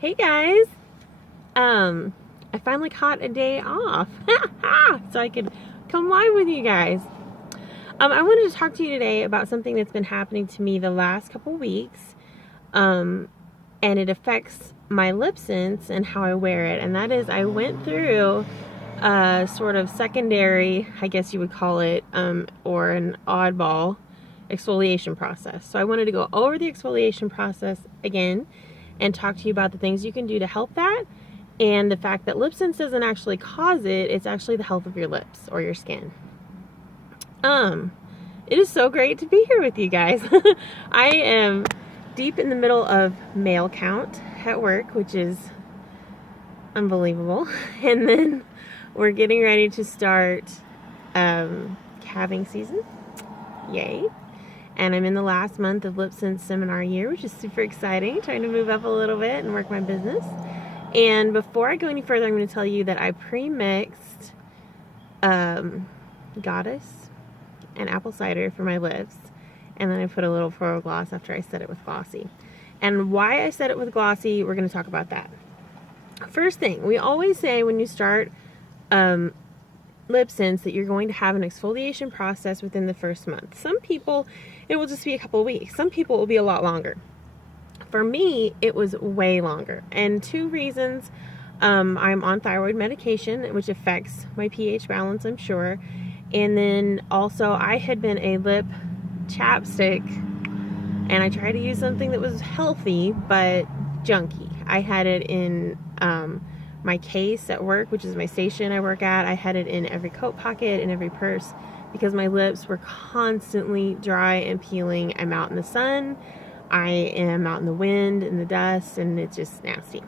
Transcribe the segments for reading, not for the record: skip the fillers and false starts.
Hey guys, I finally caught a day off so I could come live with you guys. I wanted to talk to you today about something that's been happening to me the last couple weeks, and it affects my LipSense and how I wear it. And that is, I went through a sort of secondary, I guess you would call it, or an oddball exfoliation process. So I wanted to go over the exfoliation process again and talk to you about the things you can do to help that, and the fact that LipSense doesn't actually cause it, it's actually the health of your lips or your skin. It is so great to be here with you guys. I am deep in the middle of mail count at work, which is unbelievable. And then we're getting ready to start calving season. Yay. And I'm in the last month of LipSense seminar year, which is super exciting, trying to move up a little bit and work my business. And before I go any further, I'm going to tell you that I pre-mixed Goddess and apple cider for my lips. And then I put a little Pro Gloss after I set it with Glossy. And why I set it with Glossy, we're going to talk about that. First thing, we always say when you start LipSense that you're going to have an exfoliation process within the first month. Some people, it will just be a couple of weeks. Some people it will be a lot longer. For me, it was way longer. And two reasons. I'm on thyroid medication, which affects my pH balance, I'm sure. And then also I had been a lip chapstick, and I tried to use something that was healthy but junky. I had it in my case at work, which is my station I work at. I had it in every coat pocket and every purse because my lips were constantly dry and peeling. I'm out in the sun, I am out in the wind and the dust, and it's just nasty.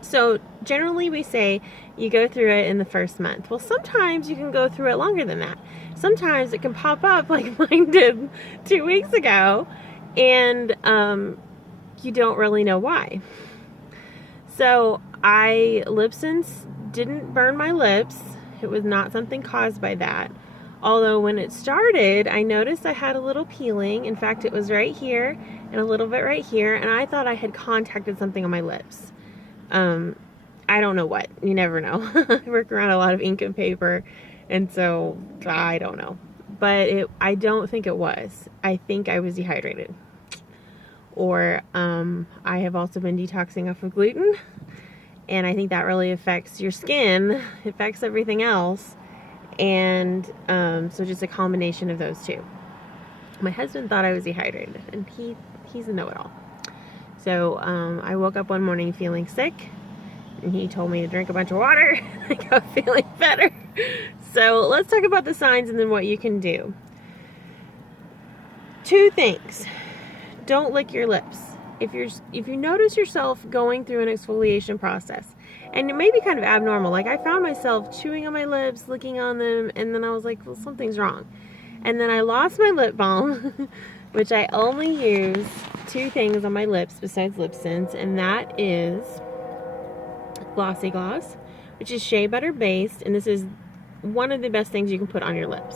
So generally we say you go through it in the first month. Well, sometimes you can go through it longer than that. Sometimes it can pop up like mine did 2 weeks ago, and you don't really know why. So LipSense didn't burn my lips. It was not something caused by that. Although when it started, I noticed I had a little peeling. In fact, it was right here and a little bit right here, and I thought I had contacted something on my lips. I don't know what. You never know. I work around a lot of ink and paper, and so I don't know. But I don't think it was. I think I was dehydrated. Or I have also been detoxing off of gluten, and I think that really affects your skin. It affects everything else, and so just a combination of those two. My husband thought I was dehydrated, and he's a know-it-all. So I woke up one morning feeling sick, and he told me to drink a bunch of water. I got feeling better. So let's talk about the signs and then what you can do. 2 things. Don't lick your lips. If you notice yourself going through an exfoliation process, and it may be kind of abnormal, like I found myself chewing on my lips, licking on them, and then I was like, well, something's wrong. And then I lost my lip balm, which I only use 2 things on my lips besides LipSense, and that is Glossy Gloss, which is shea butter based, and this is one of the best things you can put on your lips.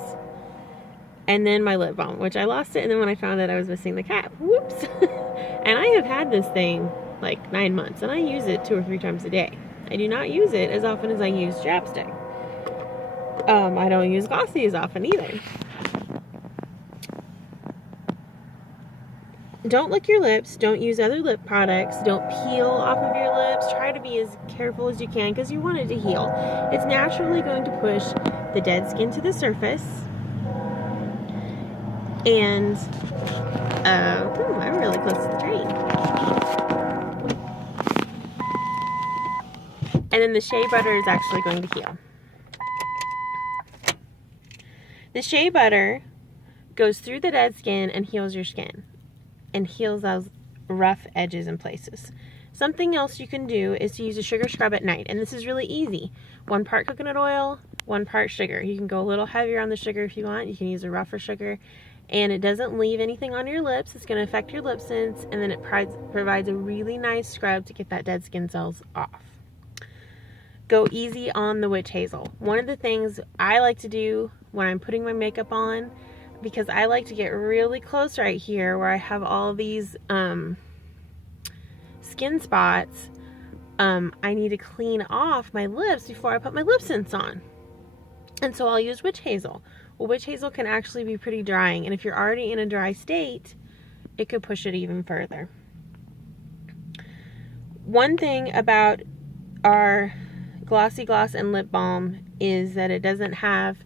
And then my lip balm, which I lost it, and then when I found out I was missing the cap, whoops. And I have had this thing like 9 months, and I use it 2 or 3 times a day. I do not use it as often as I use chapstick. I don't use Glossy as often either. Don't lick your lips. Don't use other lip products. Don't peel off of your lips. Try to be as careful as you can because you want it to heal. It's naturally going to push the dead skin to the surface. And I'm really close to the train. And then the shea butter is actually going to heal. The shea butter goes through the dead skin and heals your skin, and heals those rough edges in places. Something else you can do is to use a sugar scrub at night, and this is really easy. 1 part coconut oil, 1 part sugar. You can go a little heavier on the sugar if you want. You can use a rougher sugar, and it doesn't leave anything on your lips. It's going to affect your LipSense, and then it provides a really nice scrub to get that dead skin cells off. Go easy on the witch hazel. One of the things I like to do when I'm putting my makeup on, because I like to get really close right here where I have all these skin spots, I need to clean off my lips before I put my LipSense on. And so I'll use witch hazel. Well, witch hazel can actually be pretty drying, and if you're already in a dry state, it could push it even further. One thing about our Glossy Gloss and lip balm is that it doesn't have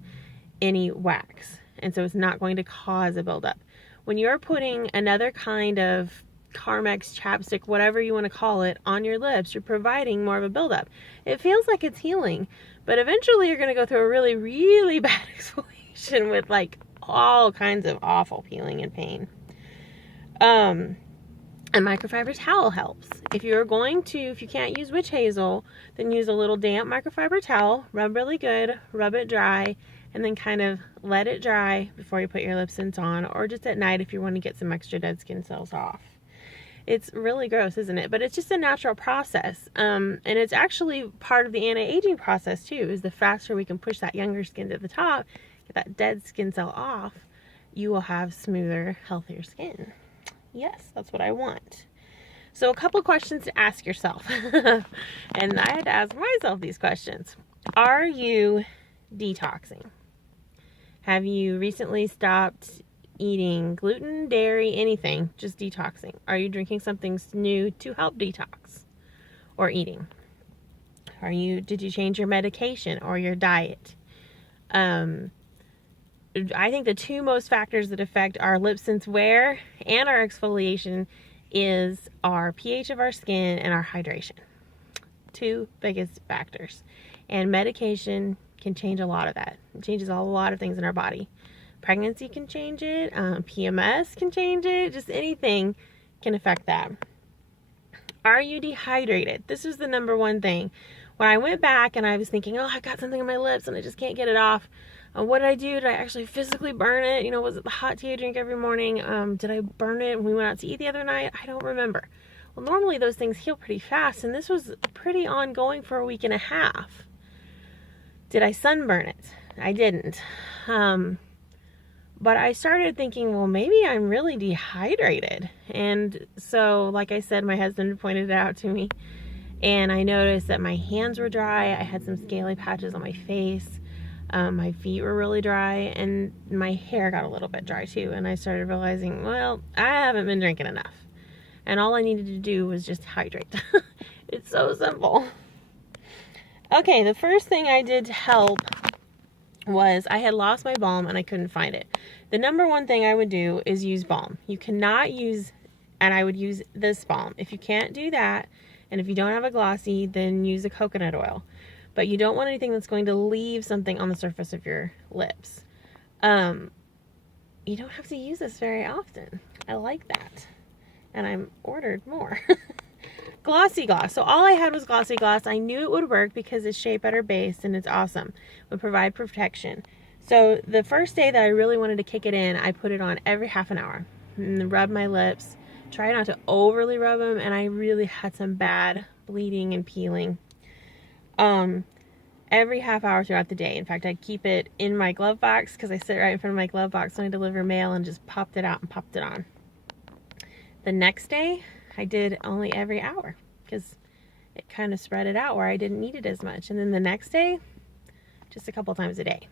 any wax, and so it's not going to cause a buildup. When you're putting another kind of Carmex chapstick, whatever you want to call it, on your lips, you're providing more of a buildup. It feels like it's healing, but eventually you're going to go through a really, really bad exfoliation with like all kinds of awful peeling and pain. A microfiber towel helps. If you can't use witch hazel, then use a little damp microfiber towel, rub really good, rub it dry, and then kind of let it dry before you put your LipSense on, or just at night if you want to get some extra dead skin cells off. It's really gross, isn't it? But it's just a natural process. And it's actually part of the anti-aging process too, is the faster we can push that younger skin to the top, get that dead skin cell off, you will have smoother, healthier skin. Yes, that's what I want. So a couple questions to ask yourself. And I had to ask myself these questions. Are you detoxing? Have you recently stopped eating gluten, dairy, anything? Just detoxing. Are you drinking something new to help detox? Or eating? Did you change your medication or your diet? I think the two most factors that affect our LipSense wear and our exfoliation is our pH of our skin and our hydration. Two biggest factors. And medication can change a lot of that. It changes a lot of things in our body. Pregnancy can change it. PMS can change it. Just anything can affect that. Are you dehydrated? This is the number one thing. When I went back and I was thinking, oh, I got something on my lips and I just can't get it off. What did I do? Did I actually physically burn it? Was it the hot tea I drink every morning? Did I burn it when we went out to eat the other night? I don't remember. Well, normally those things heal pretty fast, and this was pretty ongoing for a week and a half. Did I sunburn it? I didn't. But I started thinking, well, maybe I'm really dehydrated. And so, like I said, my husband pointed it out to me, and I noticed that my hands were dry. I had some scaly patches on my face. My feet were really dry, and my hair got a little bit dry too. And I started realizing, well, I haven't been drinking enough. And all I needed to do was just hydrate. It's so simple. Okay, the first thing I did to help was I had lost my balm and I couldn't find it. The number one thing I would do is use balm. You cannot use, and I would use this balm. If you can't do that, and if you don't have a glossy, then use a coconut oil. But you don't want anything that's going to leave something on the surface of your lips. You don't have to use this very often. I like that. And I'm ordered more. Glossy Gloss. So all I had was Glossy Gloss. I knew it would work because it's shea butter based and it's awesome. It would provide protection. So the first day that I really wanted to kick it in, I put it on every half an hour. And rub my lips. Try not to overly rub them, and I really had some bad bleeding and peeling. Every half hour throughout the day. In fact, I keep it in my glove box because I sit right in front of my glove box when I deliver mail, and just popped it out and popped it on. The next day, I did only every hour because it kind of spread it out where I didn't need it as much. And then the next day, just a couple times a day.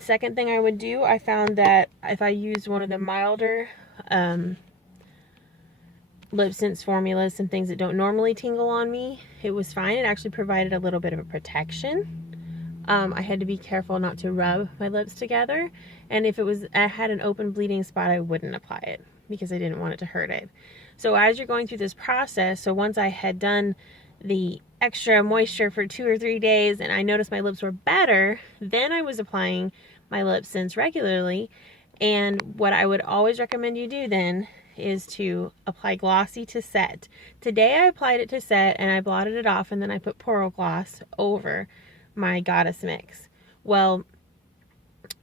Second thing I would do, I found that if I used one of the milder LipSense formulas and things that don't normally tingle on me, it was fine. It actually provided a little bit of a protection. I had to be careful not to rub my lips together, and if I had an open bleeding spot, I wouldn't apply it because I didn't want it to hurt it. So as you're going through this process, so once I had done the extra moisture for 2 or 3 days and I noticed my lips were better, then I was applying my LipSense regularly. And what I would always recommend you do then is to apply glossy to set. Today I applied it to set and I blotted it off, and then I put Poro Gloss over my Goddess Mix. Well,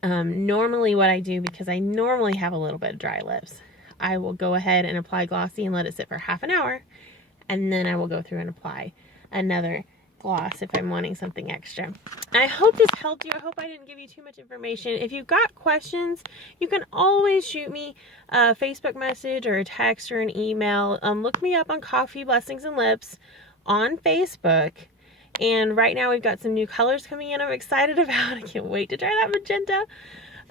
normally what I do, because I normally have a little bit of dry lips, I will go ahead and apply glossy and let it sit for half an hour, and then I will go through and apply another gloss if I'm wanting something extra. I hope this helped you. I hope I didn't give you too much information. If you've got questions, you can always shoot me a Facebook message or a text or an email. Look me up on Coffee, Blessings, and Lips on Facebook. And right now we've got some new colors coming in I'm excited about. I can't wait to try that magenta.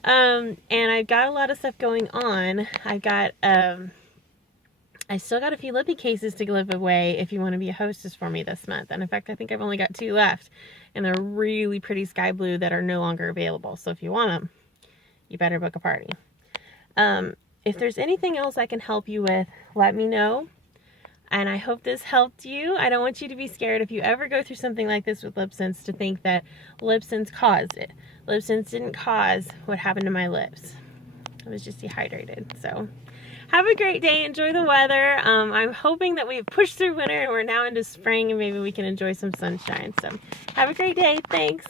And I've got a lot of stuff going on. I've got, I still got a few lippy cases to give away if you want to be a hostess for me this month. And in fact, I think I've only got 2 left. And they're really pretty sky blue that are no longer available. So if you want them, you better book a party. If there's anything else I can help you with, let me know. And I hope this helped you. I don't want you to be scared if you ever go through something like this with LipSense to think that LipSense caused it. LipSense didn't cause what happened to my lips. I was just dehydrated. So have a great day. Enjoy the weather. I'm hoping that we've pushed through winter and we're now into spring and maybe we can enjoy some sunshine. So have a great day. Thanks.